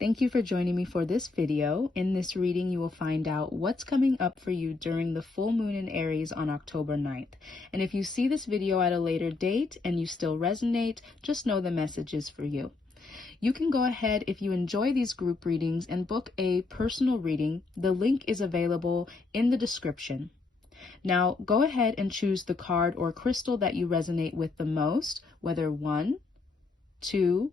Thank you for joining me for this video. In this reading, you will find out what's coming up for you during the full moon in Aries on October 9th. And if you see this video at a later date and you still resonate, just know the message is for you. You can go ahead, if you enjoy these group readings, and book a personal reading. The link is available in the description. Now, go ahead and choose the card or crystal that you resonate with the most, whether 1, 2,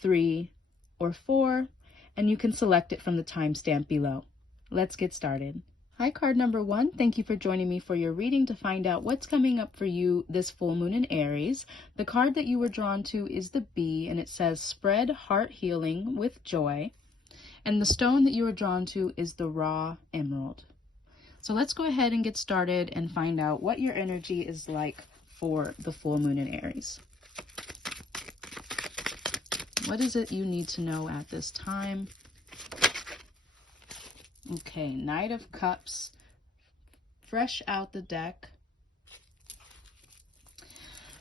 3, or 4, and you can select it from the timestamp below. Let's get started. Hi, card number 1. Thank you for joining me for your reading to find out what's coming up for you this full moon in Aries. The card that you were drawn to is the Bee, and it says spread heart healing with joy. And the stone that you were drawn to is the raw emerald. So let's go ahead and get started and find out what your energy is like for the full moon in Aries. What is it you need to know at this time? Okay, Knight of Cups, fresh out the deck.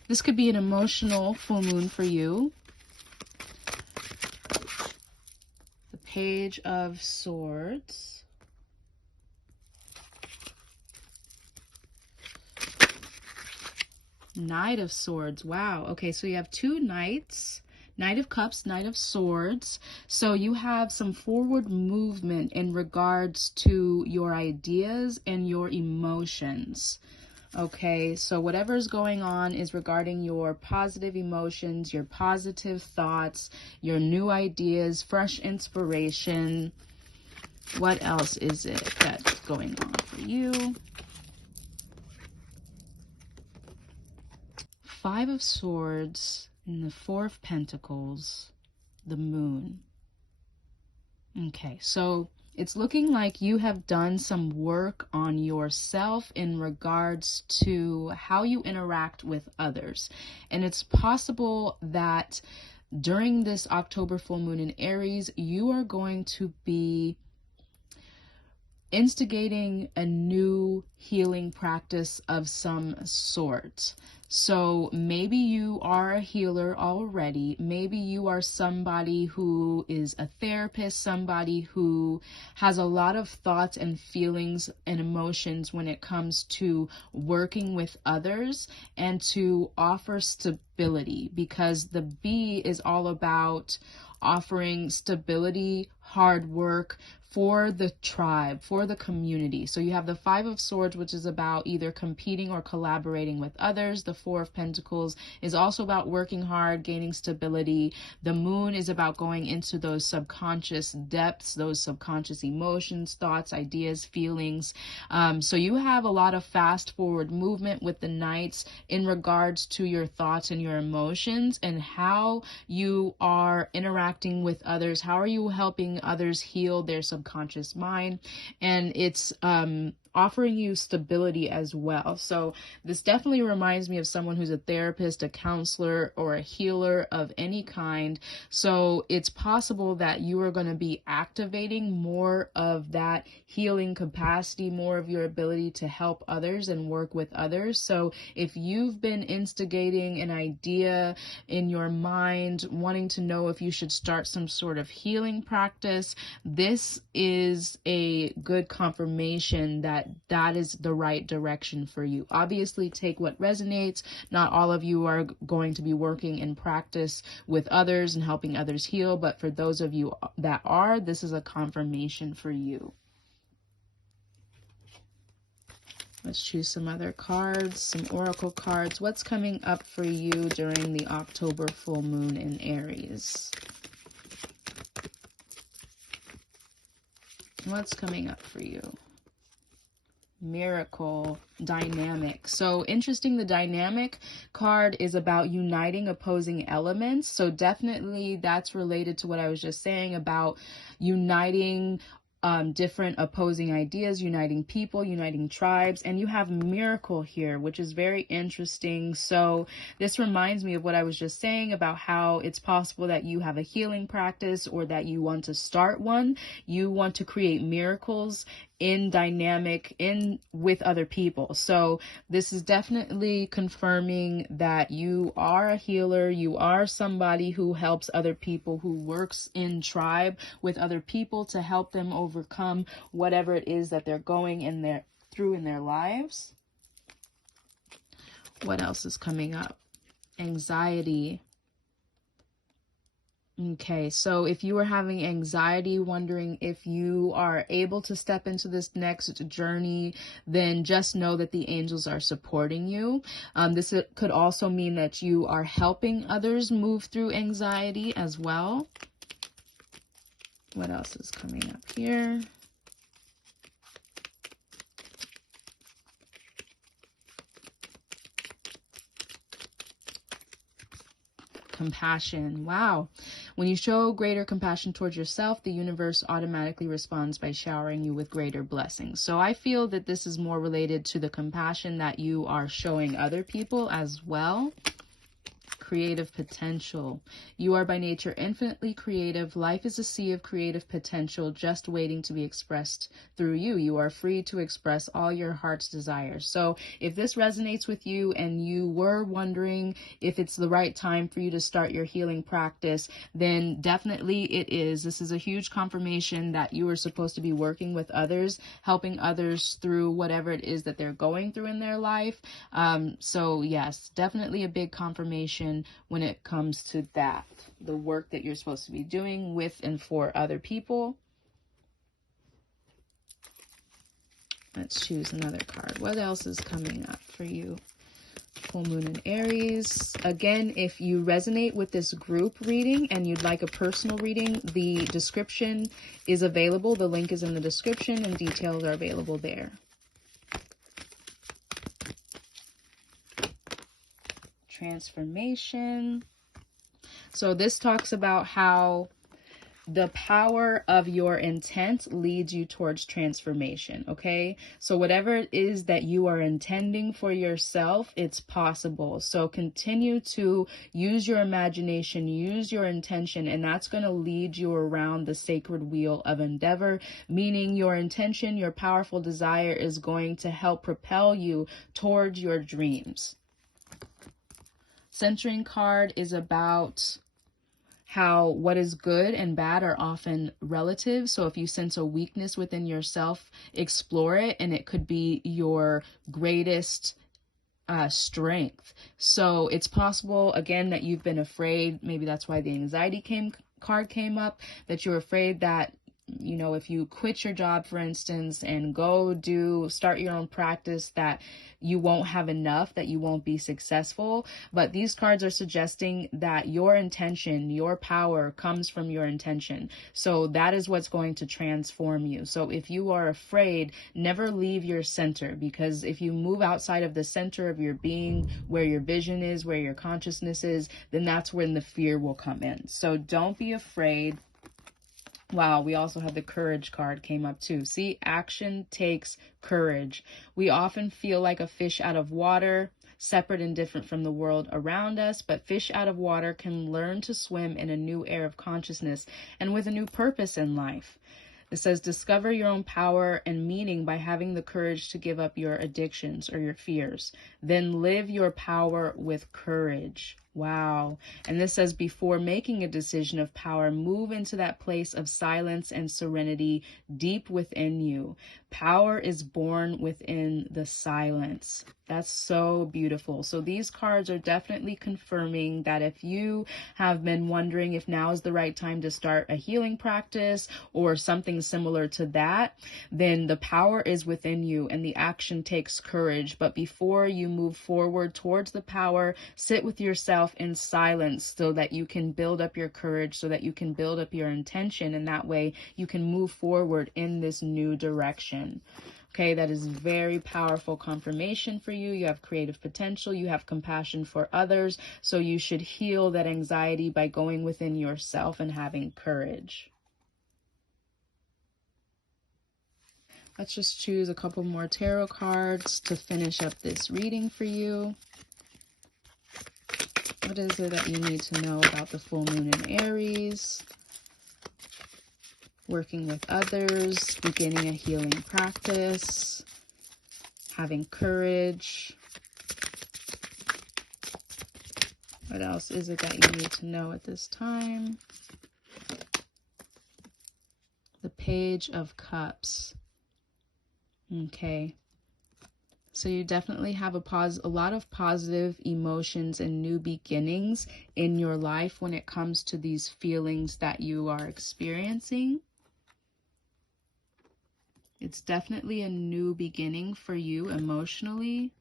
This could be an emotional full moon for you. The Page of Swords. Knight of Swords. Wow. Okay, so you have two knights. Knight of Cups, Knight of Swords. So you have some forward movement in regards to your ideas and your emotions. Okay, so whatever's going on is regarding your positive emotions, your positive thoughts, your new ideas, fresh inspiration. What else is it that's going on for you? Five of Swords and the Four of Pentacles, the Moon. Okay, so it's looking like you have done some work on yourself in regards to how you interact with others. And it's possible that during this October full moon in Aries, you are going to be instigating a new healing practice of some sort. So maybe you are a healer already. Maybe you are somebody who is a therapist, somebody who has a lot of thoughts and feelings and emotions when it comes to working with others and to offer stability, because the Bee is all about offering stability, hard work for the tribe, for the community. So you have the Five of Swords, which is about either competing or collaborating with others. The Four of Pentacles is also about working hard, gaining stability. The Moon is about going into those subconscious depths, those subconscious emotions, thoughts, ideas, feelings. So you have a lot of fast forward movement with the Knights in regards to your thoughts and your emotions and how you are interacting with others. How are you helping others heal their subconscious mind? And it's offering you stability as well. So this definitely reminds me of someone who's a therapist, a counselor, or a healer of any kind. So it's possible that you are going to be activating more of that healing capacity, more of your ability to help others and work with others. So if you've been instigating an idea in your mind, wanting to know if you should start some sort of healing practice, this is a good confirmation that that is the right direction for you. Obviously, take what resonates. Not all of you are going to be working in practice with others and helping others heal, but for those of you that are, this is a confirmation for you. Let's choose some other cards, some oracle cards. What's coming up for you during the October full moon in Aries? What's coming up for you? Miracle, dynamic. So interesting, the dynamic card is about uniting opposing elements. So definitely that's related to what I was just saying about uniting different opposing ideas, uniting people, uniting tribes, and you have miracle here, which is very interesting. So this reminds me of what I was just saying about how it's possible that you have a healing practice or that you want to start one. You want to create miracles in dynamic with other people. So this is definitely confirming that you are a healer. You are somebody who helps other people, who works in tribe with other people to help them overcome whatever it is that they're going through in their lives. What else is coming up? Anxiety. Okay, so if you are having anxiety, wondering if you are able to step into this next journey, then just know that the angels are supporting you. This could also mean that you are helping others move through anxiety as well. What else is coming up here? Compassion. Wow. When you show greater compassion towards yourself, the universe automatically responds by showering you with greater blessings. So I feel that this is more related to the compassion that you are showing other people as well. Creative potential. You are by nature infinitely creative. Life is a sea of creative potential just waiting to be expressed through you. You are free to express all your heart's desires. So if this resonates with you and you were wondering if it's the right time for you to start your healing practice, then definitely it is. This is a huge confirmation that you are supposed to be working with others, helping others through whatever it is that they're going through in their life. So yes, definitely a big confirmation when it comes to that, the work that you're supposed to be doing with and for other people. Let's choose another card. What else is coming up for you? Full moon in Aries. Again, if you resonate with this group reading and you'd like a personal reading, the description is available. The link is in the description and details are available there. Transformation. So this talks about how the power of your intent leads you towards transformation, okay? So whatever it is that you are intending for yourself, it's possible. So continue to use your imagination, use your intention, and that's going to lead you around the sacred wheel of endeavor, meaning your intention, your powerful desire is going to help propel you towards your dreams. Centering card is about how what is good and bad are often relative. So if you sense a weakness within yourself, explore it, and it could be your greatest strength. So it's possible, again, that you've been afraid. Maybe that's why the anxiety card came up, that you're afraid that, you know, if you quit your job, for instance, and start your own practice, that you won't have enough, that you won't be successful. But these cards are suggesting that your intention, your power comes from your intention. So that is what's going to transform you. So if you are afraid, never leave your center, because if you move outside of the center of your being, where your vision is, where your consciousness is, then that's when the fear will come in. So don't be afraid. Wow, we also have the courage card came up too. See, action takes courage. We often feel like a fish out of water, separate and different from the world around us, but fish out of water can learn to swim in a new air of consciousness and with a new purpose in life. It says, discover your own power and meaning by having the courage to give up your addictions or your fears. Then live your power with courage. Wow. And this says, before making a decision of power, move into that place of silence and serenity deep within you. Power is born within the silence. That's so beautiful. So these cards are definitely confirming that if you have been wondering if now is the right time to start a healing practice or something similar to that, then the power is within you and the action takes courage. But before you move forward towards the power, sit with yourself in silence so that you can build up your courage, so that you can build up your intention, and that way you can move forward in this new direction. Okay, that is very powerful confirmation for you. You have creative potential. You have compassion for others. So you should heal that anxiety by going within yourself and having courage. Let's just choose a couple more tarot cards to finish up this reading for you. What is it that you need to know about the full moon in Aries? Working with others, beginning a healing practice, having courage. What else is it that you need to know at this time? The Page of Cups. Okay. So you definitely have a lot of positive emotions and new beginnings in your life when it comes to these feelings that you are experiencing. It's definitely a new beginning for you emotionally.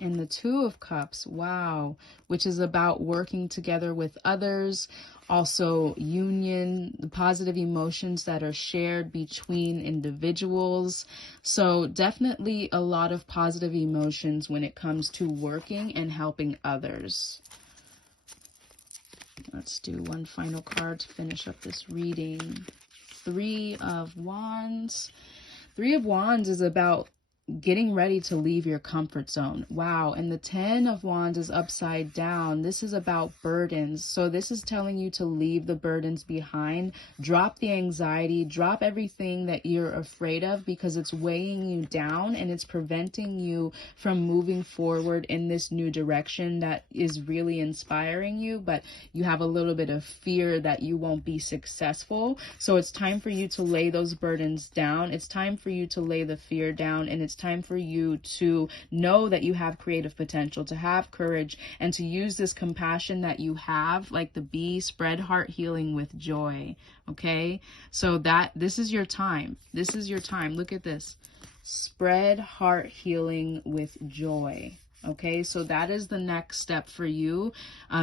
And the Two of Cups, wow, which is about working together with others, also union, the positive emotions that are shared between individuals. So definitely a lot of positive emotions when it comes to working and helping others. Let's do one final card to finish up this reading. Three of Wands. Three of Wands is about getting ready to leave your comfort zone. Wow. And the 10 of Wands is upside down. This is about burdens. So this is telling you to leave the burdens behind, drop the anxiety, drop everything that you're afraid of, because it's weighing you down and it's preventing you from moving forward in this new direction that is really inspiring you, but you have a little bit of fear that you won't be successful. So it's time for you to lay those burdens down. It's time for you to lay the fear down, and it's time for you to know that you have creative potential, to have courage, and to use this compassion that you have, like the bee, spread heart healing with joy. Okay, so this is your time. This is your time. Look at this. Spread heart healing with joy. Okay, so that is the next step for you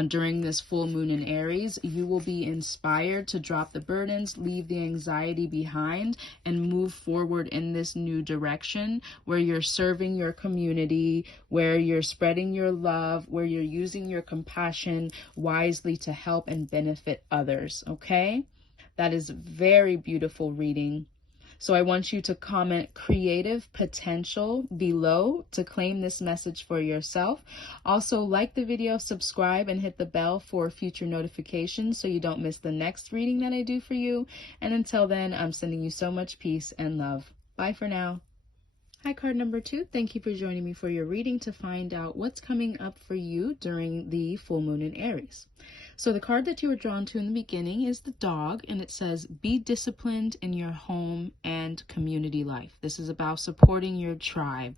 during this full moon in Aries. You will be inspired to drop the burdens, leave the anxiety behind, and move forward in this new direction where you're serving your community, where you're spreading your love, where you're using your compassion wisely to help and benefit others. Okay, that is very beautiful reading. So I want you to comment creative potential below to claim this message for yourself. Also, like the video, subscribe, and hit the bell for future notifications so you don't miss the next reading that I do for you. And until then, I'm sending you so much peace and love. Bye for now. Hi, card number 2. Thank you for joining me for your reading to find out what's coming up for you during the full moon in Aries. So the card that you were drawn to in the beginning is the dog, and it says, be disciplined in your home and community life. This is about supporting your tribe.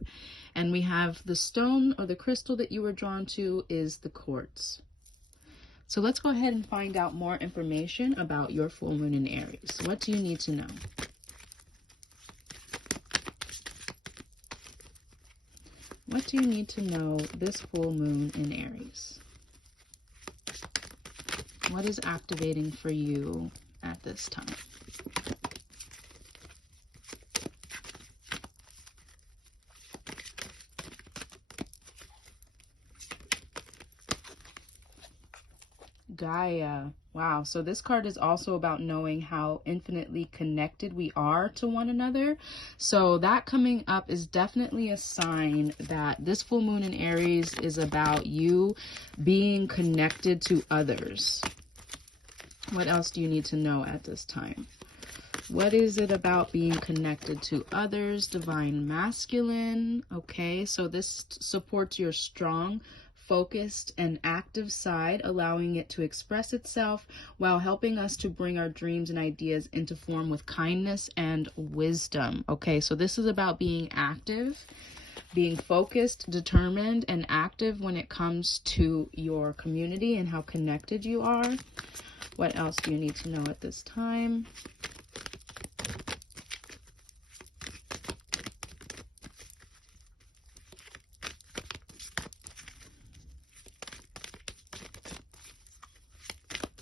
And we have the stone or the crystal that you were drawn to is the quartz. So let's go ahead and find out more information about your full moon in Aries. What do you need to know? What do you need to know this full moon in Aries? What is activating for you at this time? Gaia. Wow. So this card is also about knowing how infinitely connected we are to one another. So that coming up is definitely a sign that this full moon in Aries is about you being connected to others. What else do you need to know at this time? What is it about being connected to others? Divine masculine. Okay, so this supports your strong, focused, and active side, allowing it to express itself while helping us to bring our dreams and ideas into form with kindness and wisdom. Okay, so this is about being active, being focused, determined, and active when it comes to your community and how connected you are. What else do you need to know at this time?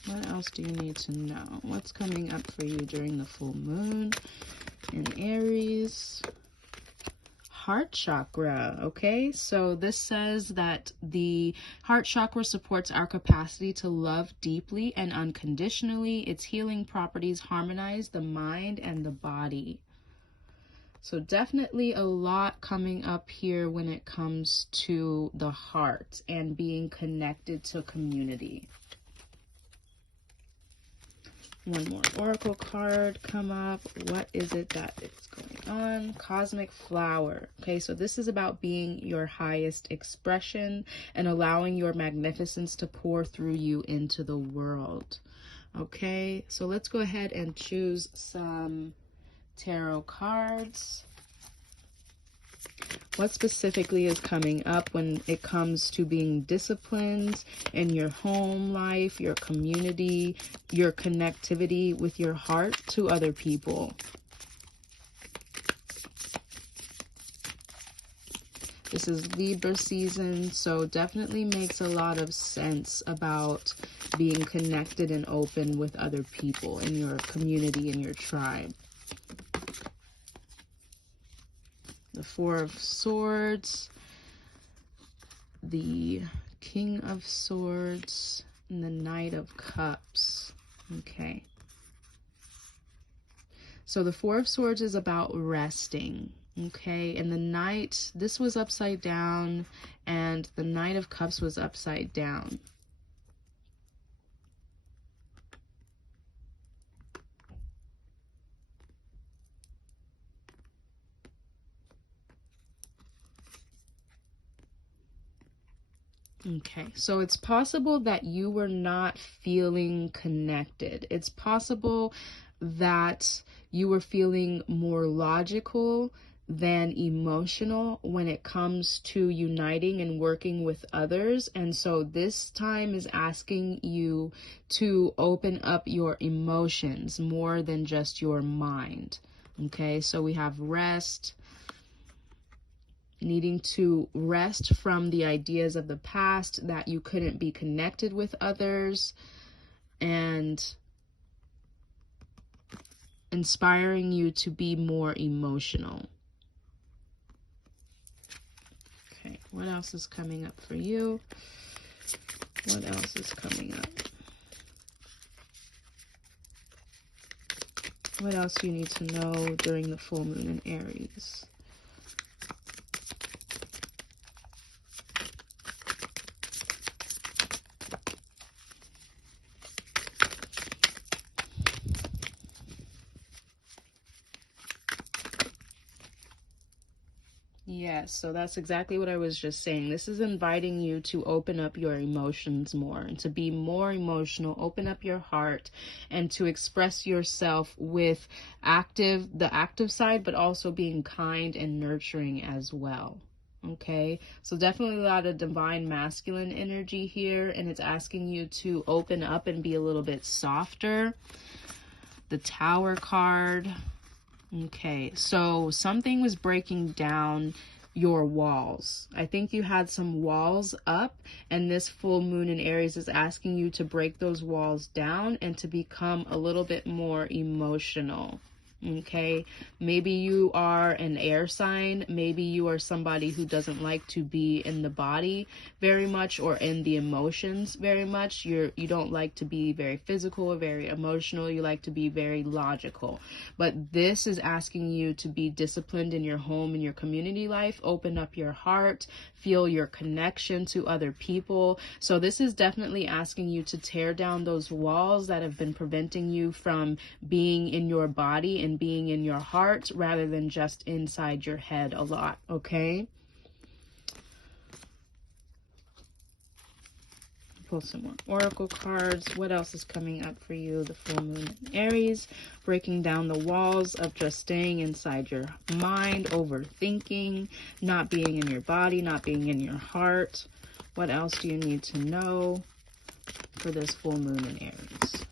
What else do you need to know? What's coming up for you during the full moon in Aries? heart chakra. Okay, so this says that the heart chakra supports our capacity to love deeply and unconditionally. Its healing properties harmonize the mind and the body. So definitely a lot coming up here when it comes to the heart and being connected to community. One more oracle card come up. What is it that is going on? Cosmic flower. Okay, so this is about being your highest expression and allowing your magnificence to pour through you into the world. Okay, so let's go ahead and choose some tarot cards. What specifically is coming up when it comes to being disciplined in your home life, your community, your connectivity with your heart to other people? This is Libra season, so definitely makes a lot of sense about being connected and open with other people in your community, in your tribe. The Four of Swords, the King of Swords, and the Knight of Cups. Okay. So the Four of Swords is about resting. Okay. And the Knight, this was upside down, and the Knight of Cups was upside down. Okay, so it's possible that you were not feeling connected. It's possible that you were feeling more logical than emotional when it comes to uniting and working with others. And so this time is asking you to open up your emotions more than just your mind. Okay, so we have rest, needing to rest from the ideas of the past that you couldn't be connected with others, and inspiring you to be more emotional. Okay, what else is coming up for you? What else is coming up? What else do you need to know during the full moon in Aries? Yes, so that's exactly what I was just saying. This is inviting you to open up your emotions more and to be more emotional, open up your heart, and to express yourself with the active side, but also being kind and nurturing as well. Okay, so definitely a lot of divine masculine energy here, and it's asking you to open up and be a little bit softer. The Tower card. Okay, so something was breaking down your walls. I think you had some walls up, and this full moon in Aries is asking you to break those walls down and to become a little bit more emotional. Okay, maybe you are an air sign. Maybe you are somebody who doesn't like to be in the body very much or in the emotions very much. You don't like to be very physical or very emotional. You like to be very logical. But this is asking you to be disciplined in your home and your community life. Open up your heart, feel your connection to other people. So this is definitely asking you to tear down those walls that have been preventing you from being in your body and being in your heart rather than just inside your head a lot, okay? Pull some more oracle cards. What else is coming up for you? The full moon in Aries, breaking down the walls of just staying inside your mind, overthinking, not being in your body, not being in your heart. What else do you need to know for this full moon in Aries?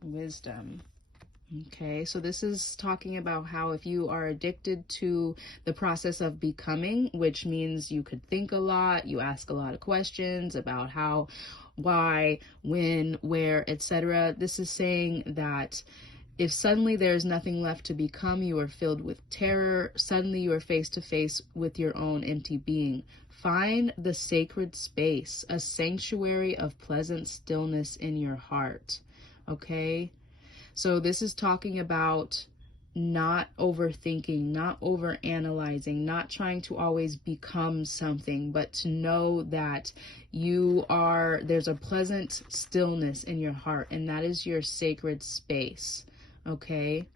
Wisdom. Okay, so this is talking about how if you are addicted to the process of becoming, which means you could think a lot, you ask a lot of questions about how, why, when, where, etc. This is saying that If suddenly there is nothing left to become, you are filled with terror. Suddenly you are face to face with your own empty being. Find the sacred space, a sanctuary of pleasant stillness in your heart. Okay? So this is talking about not overthinking, not overanalyzing, not trying to always become something, but to know that there's a pleasant stillness in your heart, and that is your sacred space. Okay?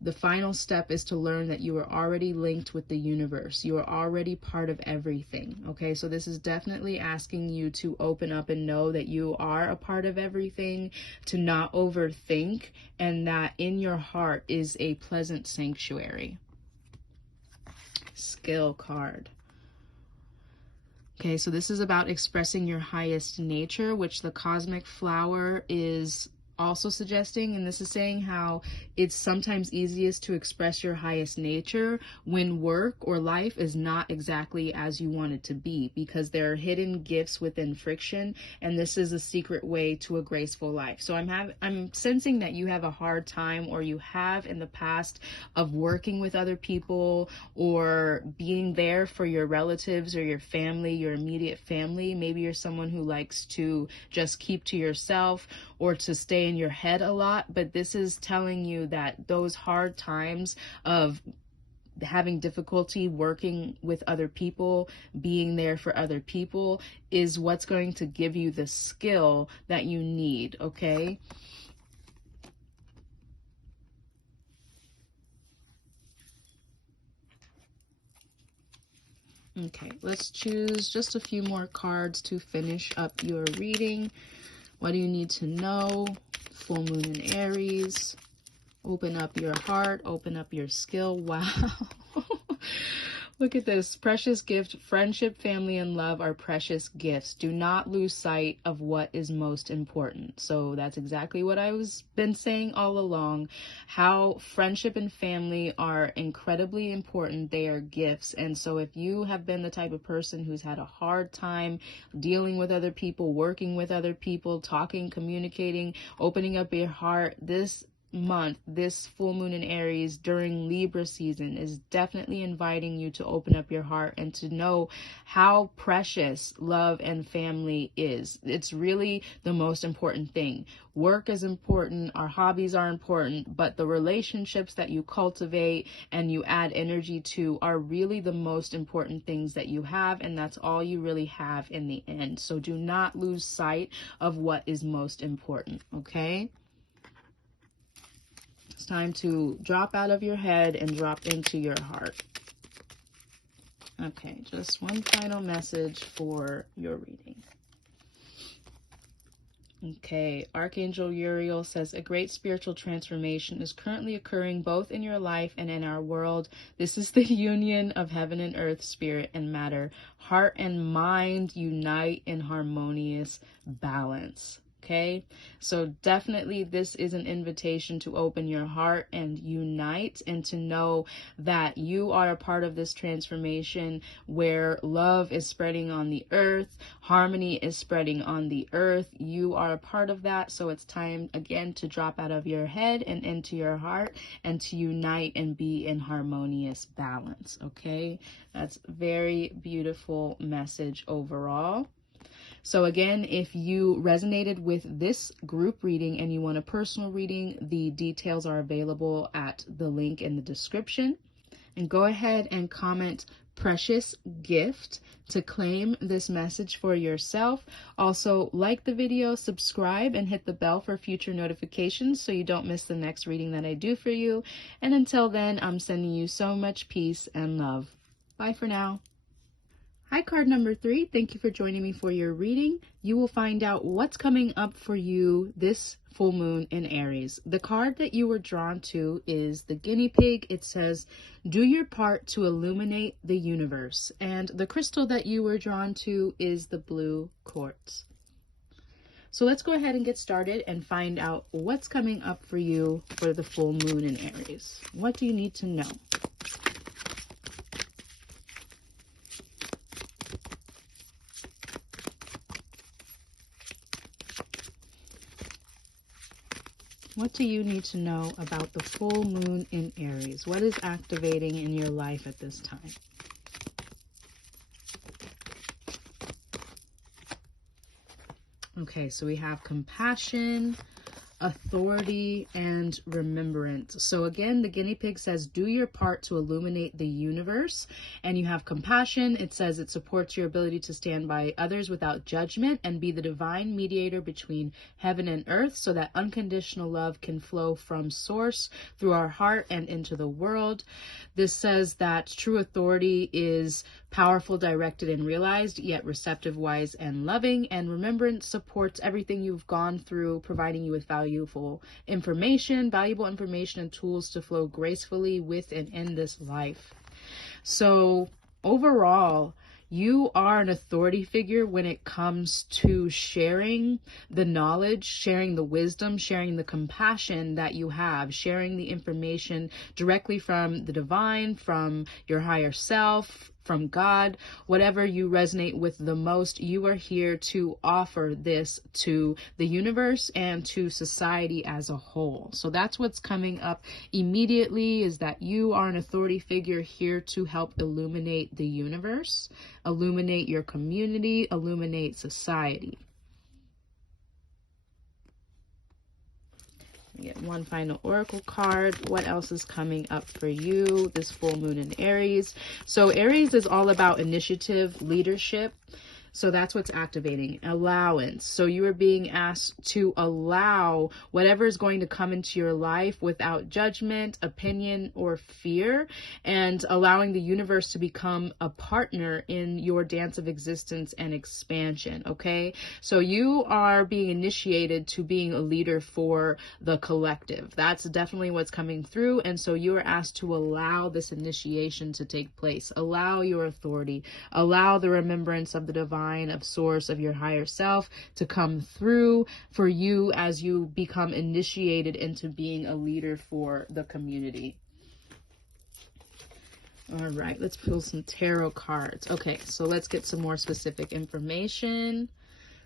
The final step is to learn that you are already linked with the universe. You are already part of everything. Okay, so this is definitely asking you to open up and know that you are a part of everything, to not overthink, and that in your heart is a pleasant sanctuary. Skill card. Okay, so this is about expressing your highest nature, which the cosmic flower is also suggesting, and this is saying how it's sometimes easiest to express your highest nature when work or life is not exactly as you want it to be, because there are hidden gifts within friction, and this is a secret way to a graceful life. So I'm sensing that you have a hard time, or you have in the past, of working with other people or being there for your relatives or your family, your immediate family. Maybe you're someone who likes to just keep to yourself or to stay in your head a lot, but this is telling you that those hard times of having difficulty working with other people, being there for other people, is what's going to give you the skill that you need, okay? Okay, let's choose just a few more cards to finish up your reading. What do you need to know? Full moon in Aries. Open up your heart. Open up your skill. Wow. Look at this. Precious gift. Friendship, family, and love are precious gifts. Do not lose sight of what is most important. So that's exactly what I was been saying all along. How friendship and family are incredibly important. They are gifts. And so if you have been the type of person who's had a hard time dealing with other people, working with other people, talking, communicating, opening up your heart, this month, this full moon in Aries during Libra season is definitely inviting you to open up your heart and to know how precious love and family is. It's really the most important thing. Work is important, our hobbies are important, but the relationships that you cultivate and you add energy to are really the most important things that you have, and that's all you really have in the end. So do not lose sight of what is most important, okay? It's time to drop out of your head and drop into your heart. Okay, just one final message for your reading. Okay, Archangel Uriel says, a great spiritual transformation is currently occurring both in your life and in our world. This is the union of heaven and earth, spirit and matter. Heart and mind unite in harmonious balance. Okay, so definitely this is an invitation to open your heart and unite, and to know that you are a part of this transformation where love is spreading on the earth, harmony is spreading on the earth. You are a part of that, so it's time again to drop out of your head and into your heart and to unite and be in harmonious balance. Okay, that's a very beautiful message overall. So again, if you resonated with this group reading and you want a personal reading, the details are available at the link in the description. And go ahead and comment precious gift to claim this message for yourself. Also, like the video, subscribe, and hit the bell for future notifications so you don't miss the next reading that I do for you. And until then, I'm sending you so much peace and love. Bye for now. Hi, card number 3. Thank you for joining me for your reading. You will find out what's coming up for you this full moon in Aries. The card that you were drawn to is the guinea pig. It says, do your part to illuminate the universe. And the crystal that you were drawn to is the blue quartz. So let's go ahead and get started and find out what's coming up for you for the full moon in Aries. What do you need to know? What do you need to know about the full moon in Aries? What is activating in your life at this time? Okay, so we have compassion, authority, and remembrance. So again, the guinea pig says, do your part to illuminate the universe. And you have compassion. It says it supports your ability to stand by others without judgment and be the divine mediator between heaven and earth so that unconditional love can flow from source through our heart and into the world. This says that true authority is powerful, directed, and realized, yet receptive, wise, and loving. And remembrance supports everything you've gone through, providing you with valuable information and tools to flow gracefully with and in this life. So overall, you are an authority figure when it comes to sharing the knowledge, sharing the wisdom, sharing the compassion that you have, sharing the information directly from the divine, from your higher self, from God, whatever you resonate with the most. You are here to offer this to the universe and to society as a whole. So that's what's coming up immediately, is that you are an authority figure here to help illuminate the universe, illuminate your community, illuminate society. Get one final oracle card. What else is coming up for you this full moon in Aries? So Aries is all about initiative, leadership. So that's what's activating. Allowance. So you are being asked to allow whatever is going to come into your life without judgment, opinion, or fear, and allowing the universe to become a partner in your dance of existence and expansion. Okay. So you are being initiated to being a leader for the collective. That's definitely what's coming through. And so you are asked to allow this initiation to take place. Allow your authority. Allow the remembrance of the divine, of source, of your higher self to come through for you as you become initiated into being a leader for the community. All right, let's pull some tarot cards. Okay, so let's get some more specific information.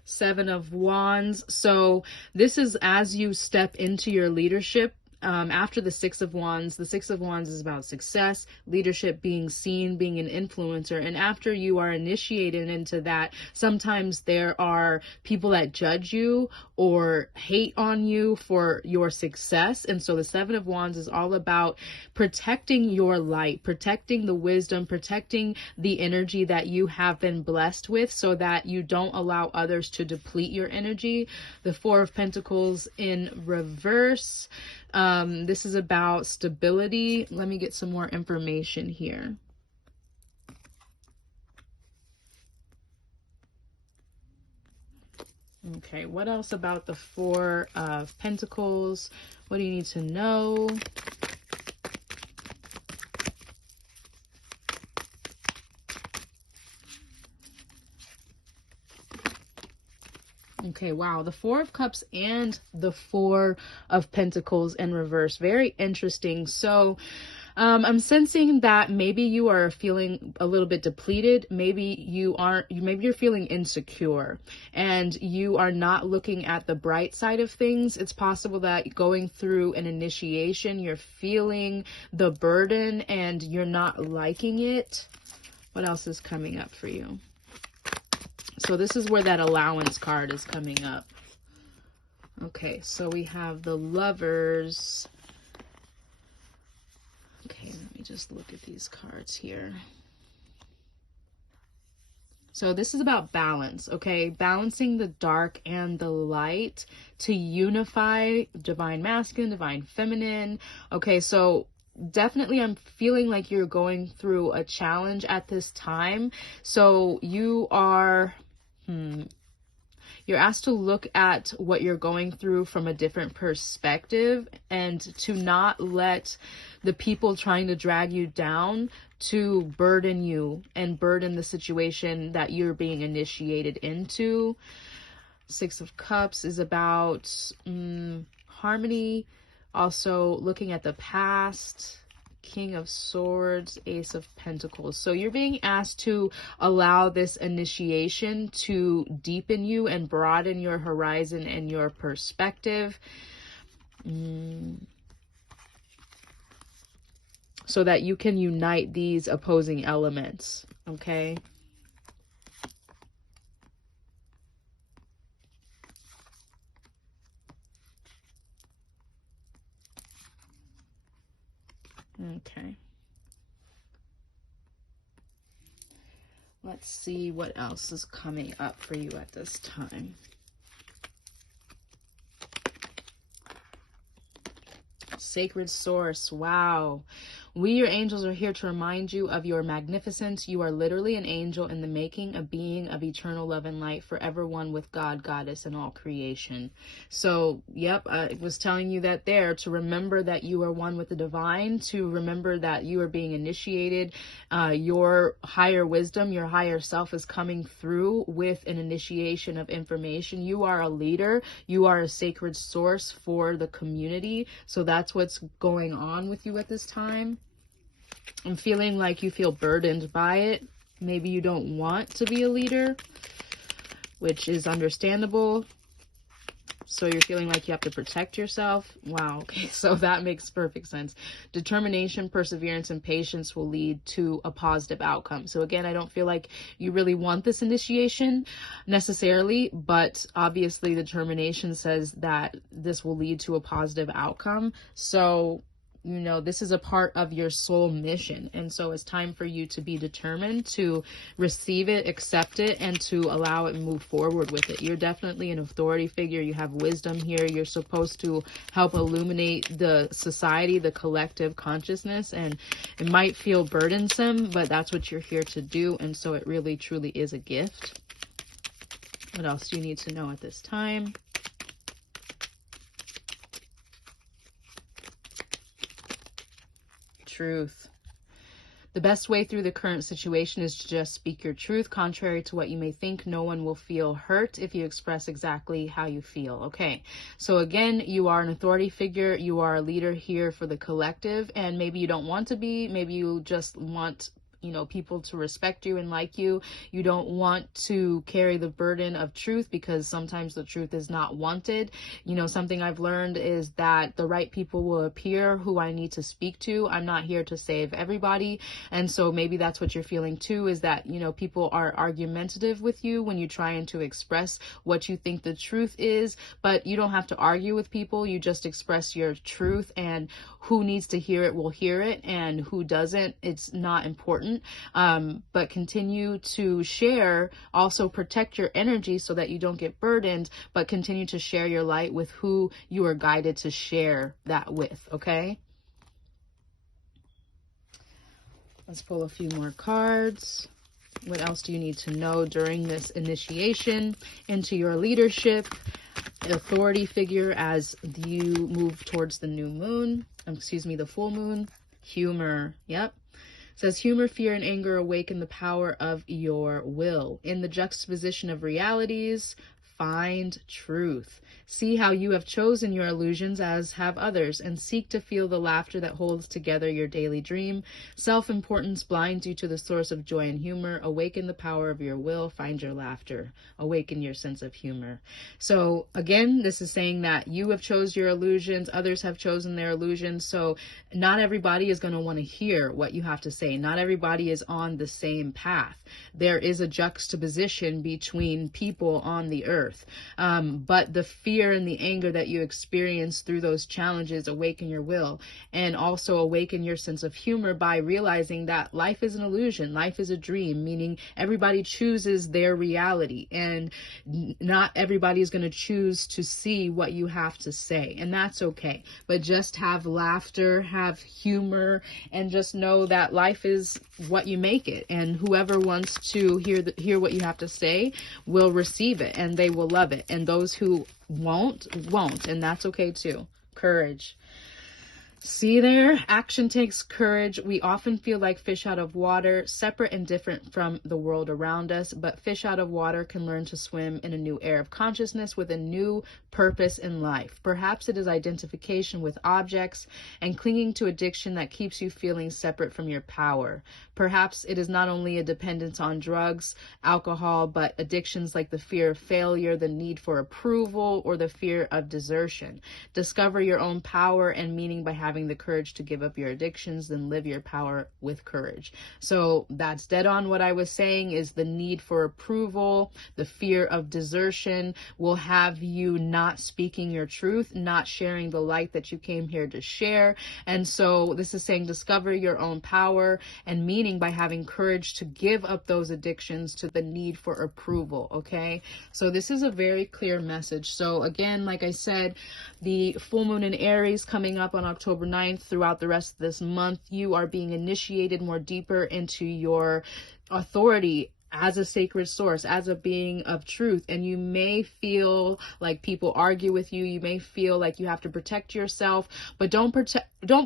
7 of Wands. So this is as you step into your leadership. After the 6 of Wands, the 6 of Wands is about success, leadership, being seen, being an influencer. And after you are initiated into that, sometimes there are people that judge you or hate on you for your success. And so the 7 of Wands is all about protecting your light, protecting the wisdom, protecting the energy that you have been blessed with so that you don't allow others to deplete your energy. The 4 of Pentacles in reverse. This is about stability. Let me get some more information here. Okay, what else about the 4 of Pentacles? What do you need to know? Okay, wow, the 4 of Cups and the 4 of Pentacles in reverse. Very interesting. So I'm sensing that maybe you are feeling a little bit depleted. Maybe you're feeling insecure and you are not looking at the bright side of things. It's possible that going through an initiation, you're feeling the burden and you're not liking it. What else is coming up for you? So this is where that allowance card is coming up. Okay, so we have the Lovers. Okay, let me just look at these cards here. So this is about balance, okay? Balancing the dark and the light to unify divine masculine, divine feminine. Okay, so definitely I'm feeling like you're going through a challenge at this time. So you are... You're asked to look at what you're going through from a different perspective and to not let the people trying to drag you down to burden you and burden the situation that you're being initiated into. 6 of Cups is about harmony, also looking at the past. King of Swords, Ace of Pentacles. So you're being asked to allow this initiation to deepen you and broaden your horizon and your perspective. So that you can unite these opposing elements, okay? Okay. Let's see what else is coming up for you at this time. Sacred source. Wow. We, your angels, are here to remind you of your magnificence. You are literally an angel in the making, a being of eternal love and light, forever one with God, Goddess, and all creation. So, yep, I was telling you that there, to remember that you are one with the divine, to remember that you are being initiated. Your higher wisdom, your higher self is coming through with an initiation of information. You are a leader. You are a sacred source for the community. So that's what's going on with you at this time. I'm feeling like you feel burdened by it. Maybe you don't want to be a leader, which is understandable. So you're feeling like you have to protect yourself. Wow. Okay. So that makes perfect sense. Determination, perseverance, and patience will lead to a positive outcome. So again, I don't feel like you really want this initiation necessarily, but obviously determination says that this will lead to a positive outcome. So, you know, this is a part of your soul mission. And so it's time for you to be determined to receive it, accept it, and to allow it and move forward with it. You're definitely an authority figure. You have wisdom here. You're supposed to help illuminate the society, the collective consciousness. And it might feel burdensome, but that's what you're here to do. And so it really, truly is a gift. What else do you need to know at this time? Truth. The best way through the current situation is to just speak your truth. Contrary to what you may think, no one will feel hurt if you express exactly how you feel. Okay, so again, you are an authority figure. You are a leader here for the collective, and maybe you don't want to be. Maybe you just want, you know, people to respect you and like you. You don't want to carry the burden of truth because sometimes the truth is not wanted. You know, something I've learned is that the right people will appear who I need to speak to. I'm not here to save everybody. And so maybe that's what you're feeling too, is that, you know, people are argumentative with you when you're trying to express what you think the truth is, but you don't have to argue with people. You just express your truth, and who needs to hear it will hear it, and who doesn't, it's not important. But continue to share, also protect your energy so that you don't get burdened, but continue to share your light with who you are guided to share that with, okay? Let's pull a few more cards. What else do you need to know during this initiation into your leadership, authority figure, as you move towards the new moon, the full moon? Humor. Yep. It says humor, fear, and anger awaken the power of your will. In the juxtaposition of realities, find truth. See how you have chosen your illusions, as have others, and seek to feel the laughter that holds together your daily dream. Self-importance blinds you to the source of joy and humor. Awaken the power of your will. Find your laughter. Awaken your sense of humor. So again, this is saying that you have chosen your illusions. Others have chosen their illusions. So not everybody is going to want to hear what you have to say. Not everybody is on the same path. There is a juxtaposition between people on the earth. But the fear and the anger that you experience through those challenges awaken your will, and also awaken your sense of humor by realizing that life is an illusion. Life is a dream, meaning everybody chooses their reality, and not everybody is going to choose to see what you have to say, and that's okay. But just have laughter, have humor, and just know that life is what you make it, and whoever wants to hear what you have to say will receive it, and they will love it, and those who won't, and that's okay too. Courage. See there, action takes courage. We often feel like fish out of water, separate and different from the world around us, but fish out of water can learn to swim in a new air of consciousness with a new purpose in life. Perhaps it is identification with objects and clinging to addiction that keeps you feeling separate from your power. Perhaps it is not only a dependence on drugs, alcohol, but addictions like the fear of failure, the need for approval, or the fear of desertion. Discover your own power and meaning by having the courage to give up your addictions, then live your power with courage. So that's dead on what I was saying, is the need for approval, the fear of desertion will have you not speaking your truth, not sharing the light that you came here to share. And so this is saying discover your own power and meaning by having courage to give up those addictions to the need for approval. Okay, so this is a very clear message. So again, like I said, the full moon in Aries coming up on October 9th. Throughout the rest of this month, you are being initiated more deeper into your authority as a sacred source, as a being of truth. And you may feel like people argue with you. You may feel like you have to protect yourself, but don't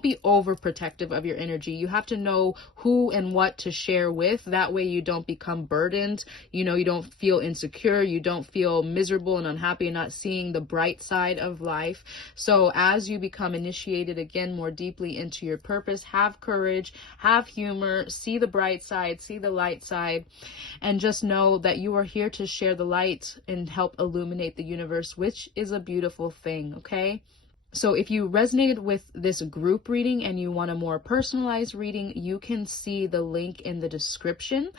be overprotective of your energy. You have to know who and what to share with. That way you don't become burdened. You know, you don't feel insecure. You don't feel miserable and unhappy and not seeing the bright side of life. So as you become initiated again more deeply into your purpose, have courage, have humor, see the bright side, see the light side, and just know that you are here to share the light and help illuminate the universe, which is a beautiful thing, okay? So if you resonated with this group reading and you want a more personalized reading, you can see the link in the description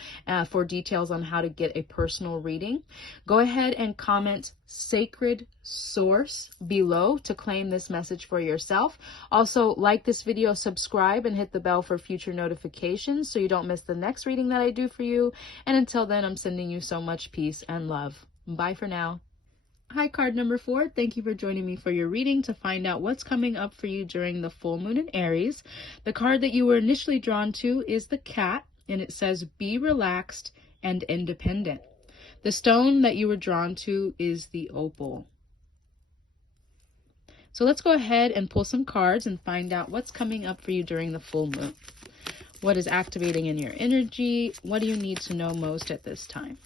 for details on how to get a personal reading. Go ahead and comment sacred source below to claim this message for yourself. Also, like this video, subscribe, and hit the bell for future notifications so you don't miss the next reading that I do for you. And until then, I'm sending you so much peace and love. Bye for now. Hi, card number 4. Thank you for joining me for your reading to find out what's coming up for you during the full moon in Aries. The card that you were initially drawn to is the cat, and it says, be relaxed and independent. The stone that you were drawn to is the opal. So let's go ahead and pull some cards and find out what's coming up for you during the full moon. What is activating in your energy? What do you need to know most at this time?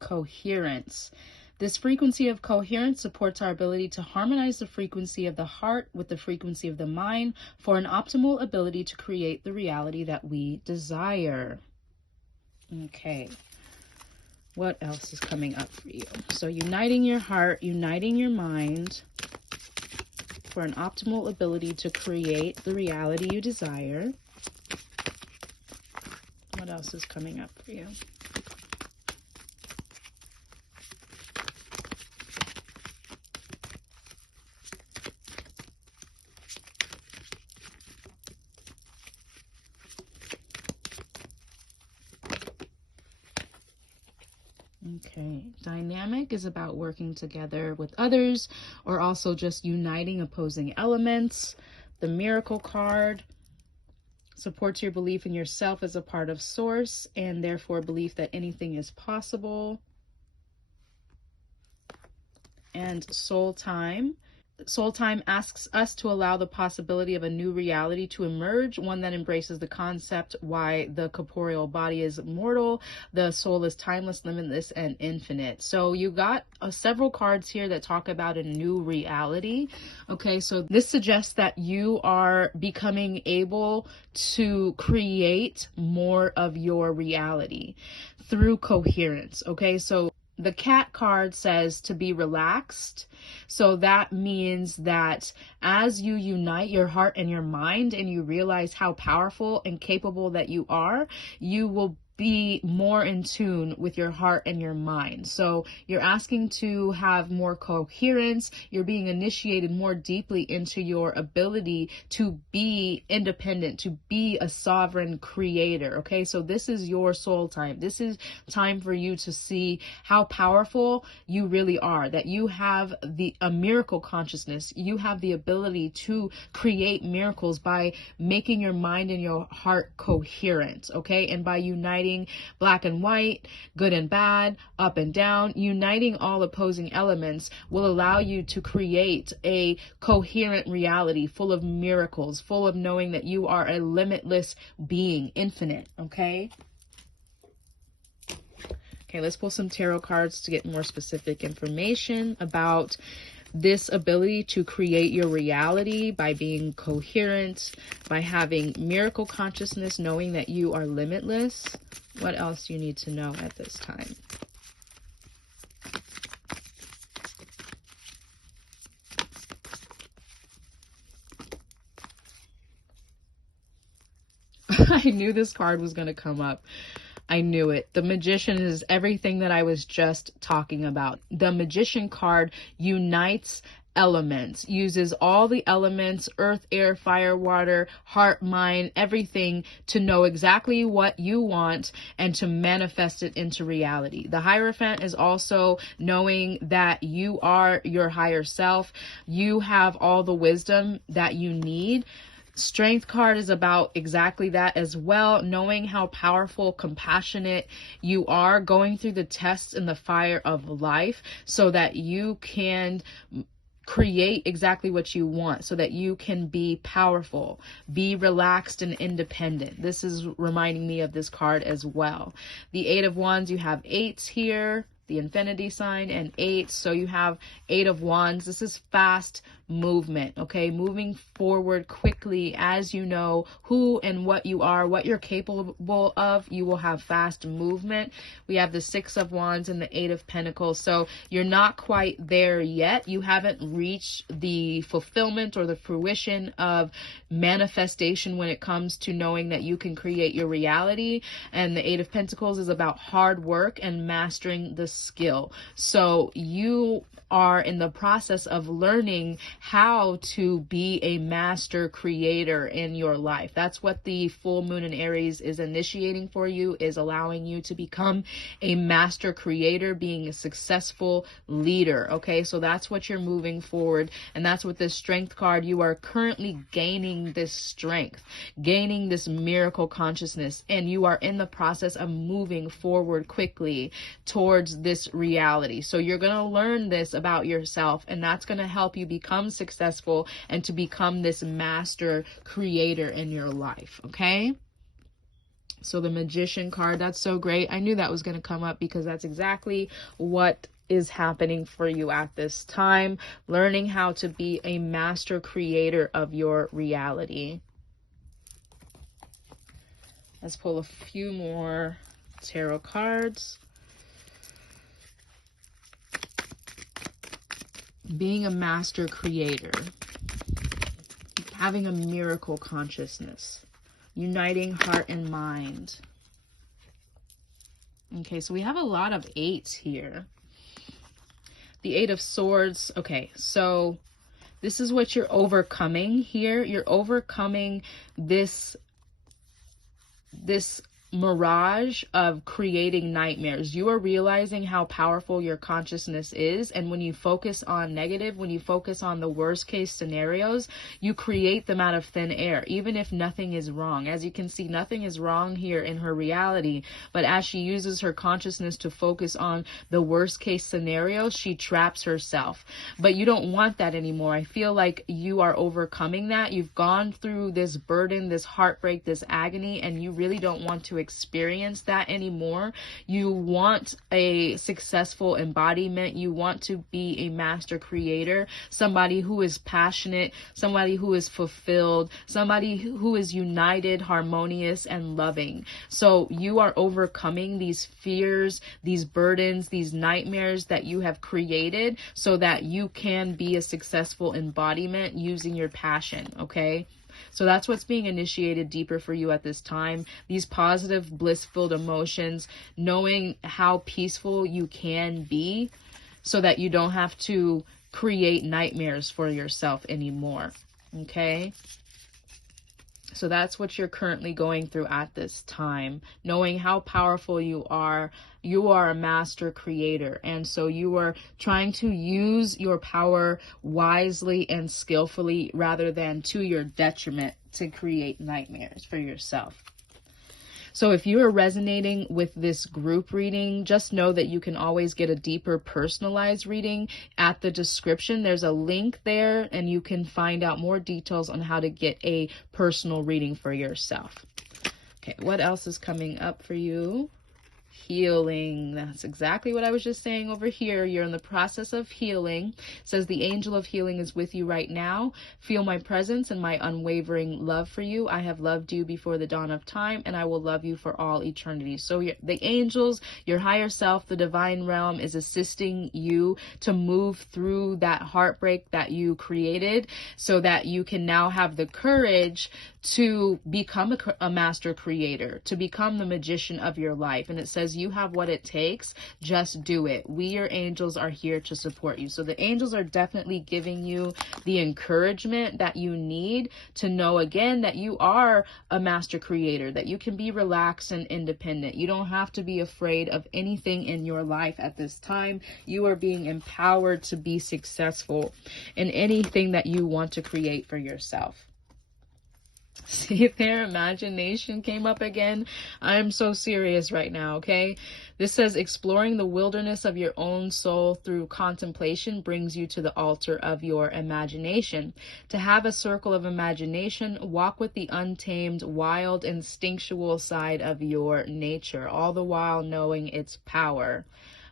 Coherence. This frequency of coherence supports our ability to harmonize the frequency of the heart with the frequency of the mind for an optimal ability to create the reality that we desire. Okay. What else is coming up for you? So uniting your heart, uniting your mind for an optimal ability to create the reality you desire. What else is coming up for you? Okay, dynamic is about working together with others or also just uniting opposing elements. The miracle card supports your belief in yourself as a part of source and therefore belief that anything is possible. And soul time. Soul time asks us to allow the possibility of a new reality to emerge, one that embraces the concept why the corporeal body is mortal, the soul is timeless, limitless, and infinite. So you got several cards here that talk about a new reality. Okay, so this suggests that you are becoming able to create more of your reality through coherence. Okay, so the cat card says to be relaxed. So that means that as you unite your heart and your mind and you realize how powerful and capable that you are, you will be more in tune with your heart and your mind. So you're asking to have more coherence. You're being initiated more deeply into your ability to be independent, to be a sovereign creator. Okay, so this is your soul time. This is time for you to see how powerful you really are, that you have a miracle consciousness. You have the ability to create miracles by making your mind and your heart coherent. Okay, and by uniting black and white, good and bad, up and down, uniting all opposing elements will allow you to create a coherent reality full of miracles, full of knowing that you are a limitless being, infinite. Okay, let's pull some tarot cards to get more specific information about this ability to create your reality by being coherent, by having miracle consciousness, knowing that you are limitless. What else do you need to know at this time? I knew this card was going to come up. I knew it. The Magician is everything that I was just talking about. The Magician card unites elements, uses all the elements, earth, air, fire, water, heart, mind, everything, to know exactly what you want and to manifest it into reality. The Hierophant is also knowing that you are your higher self. You have all the wisdom that you need. Strength card is about exactly that as well, knowing how powerful, compassionate you are, going through the tests in the fire of life so that you can create exactly what you want, so that you can be powerful, be relaxed and independent. This is reminding me of this card as well. The Eight of Wands, you have eights here, the infinity sign, and eight. So you have Eight of Wands. This is fast movement, okay? Moving forward quickly as you know who and what you are, what you're capable of. You will have fast movement. We have the Six of Wands and the Eight of Pentacles. So you're not quite there yet. You haven't reached the fulfillment or the fruition of manifestation when it comes to knowing that you can create your reality. And the Eight of Pentacles is about hard work and mastering the skill. So you are in the process of learning how to be a master creator in your life. That's what the full moon in Aries is initiating for you, is allowing you to become a master creator, being a successful leader. Okay, so that's what you're moving forward. And that's what this Strength card, you are currently gaining this strength, gaining this miracle consciousness, and you are in the process of moving forward quickly towards this reality. So you're going to learn this about yourself, and that's going to help you become successful and to become this master creator in your life. Okay, so the Magician card, that's so great. I knew that was going to come up because that's exactly what is happening for you at this time, learning how to be a master creator of your reality. Let's pull a few more tarot cards. Being a master creator, having a miracle consciousness, uniting heart and mind. Okay, so we have a lot of eights here. The Eight of Swords. Okay, so this is what you're overcoming here. You're overcoming this mirage of creating nightmares. You are realizing how powerful your consciousness is, and when you focus on negative, when you focus on the worst case scenarios, you create them out of thin air, even if nothing is wrong. As you can see, nothing is wrong here in her reality, but as she uses her consciousness to focus on the worst case scenarios, she traps herself. But you don't want that anymore. I feel like you are overcoming that. You've gone through this burden, this heartbreak, this agony, and you really don't want to experience that anymore. You want a successful embodiment. You want to be a master creator, somebody who is passionate, somebody who is fulfilled, somebody who is united, harmonious, and loving. So you are overcoming these fears, these burdens, these nightmares that you have created so that you can be a successful embodiment using your passion, okay? So that's what's being initiated deeper for you at this time. These positive, bliss-filled emotions, knowing how peaceful you can be so that you don't have to create nightmares for yourself anymore. Okay? So that's what you're currently going through at this time, knowing how powerful you are. You are a master creator, and so you are trying to use your power wisely and skillfully rather than to your detriment to create nightmares for yourself. So if you are resonating with this group reading, just know that you can always get a deeper personalized reading at the description. There's a link there and you can find out more details on how to get a personal reading for yourself. Okay, what else is coming up for you? Healing. That's exactly what I was just saying over here. You're in the process of healing. It says the angel of healing is with you right now. Feel my presence and my unwavering love for you. I have loved you before the dawn of time, and I will love you for all eternity. So the angels, your higher self, the divine realm is assisting you to move through that heartbreak that you created so that you can now have the courage to become a master creator, to become the magician of your life. And it says you have what it takes. Just do it. We, your angels, are here to support you. So the angels are definitely giving you the encouragement that you need to know again that you are a master creator, that you can be relaxed and independent. You don't have to be afraid of anything in your life at this time. You are being empowered to be successful in anything that you want to create for yourself. See, their imagination came up again. I'm so serious right now, okay? This says exploring the wilderness of your own soul through contemplation brings you to the altar of your imagination. To have a circle of imagination, walk with the untamed, wild, instinctual side of your nature, all the while knowing its power.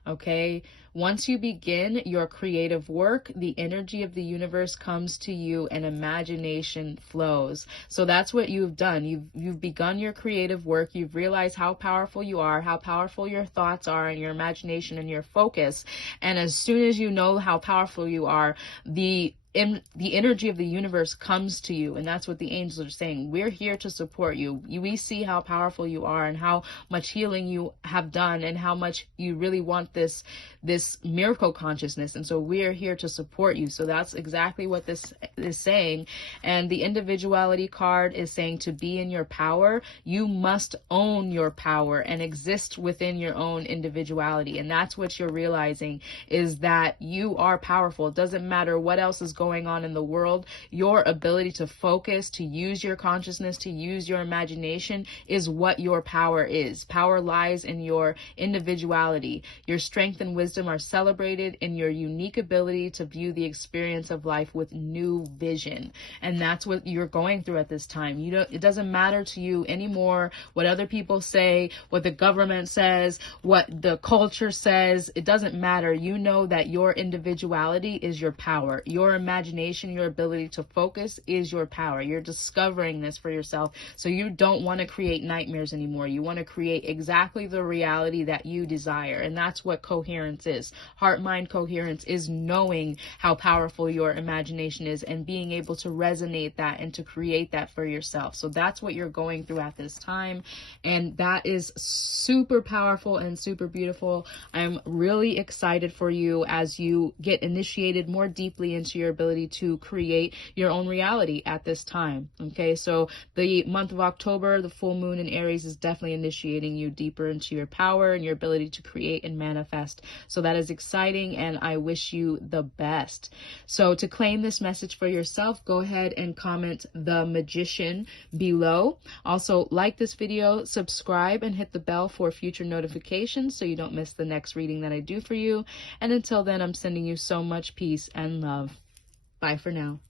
Okay, once you begin your creative work, the energy of the universe comes to you and imagination flows. So that's what you've done. You've begun your creative work. You've realized how powerful you are, how powerful your thoughts are, and your imagination and your focus. And as soon as you know how powerful you are, the energy of the universe comes to you. And that's what the angels are saying. We're here to support you. We see how powerful you are and how much healing you have done and how much you really want this miracle consciousness. And so we're here to support you. So that's exactly what this is saying. And the individuality card is saying to be in your power, you must own your power and exist within your own individuality. And that's what you're realizing, is that you are powerful. It doesn't matter what else is going on in the world. Your ability to focus, to use your consciousness, to use your imagination is what your power is. Power lies in your individuality. Your strength and wisdom are celebrated in your unique ability to view the experience of life with new vision. And that's what you're going through at this time. It doesn't matter to you anymore what other people say, what the government says, what the culture says. It doesn't matter. You know that your individuality is your power. Your imagination, your ability to focus is your power. You're discovering this for yourself. So you don't want to create nightmares anymore. You want to create exactly the reality that you desire. And that's what coherence is. Heart-mind coherence is knowing how powerful your imagination is and being able to resonate that and to create that for yourself. So that's what you're going through at this time. And that is super powerful and super beautiful. I'm really excited for you as you get initiated more deeply into your ability to create your own reality at this time. Okay, so the month of October, the full moon in Aries is definitely initiating you deeper into your power and your ability to create and manifest. So that is exciting, and I wish you the best. So to claim this message for yourself, go ahead and comment the magician below. Also, like this video, subscribe, and hit the bell for future notifications so you don't miss the next reading that I do for you. And until then, I'm sending you so much peace and love. Bye for now.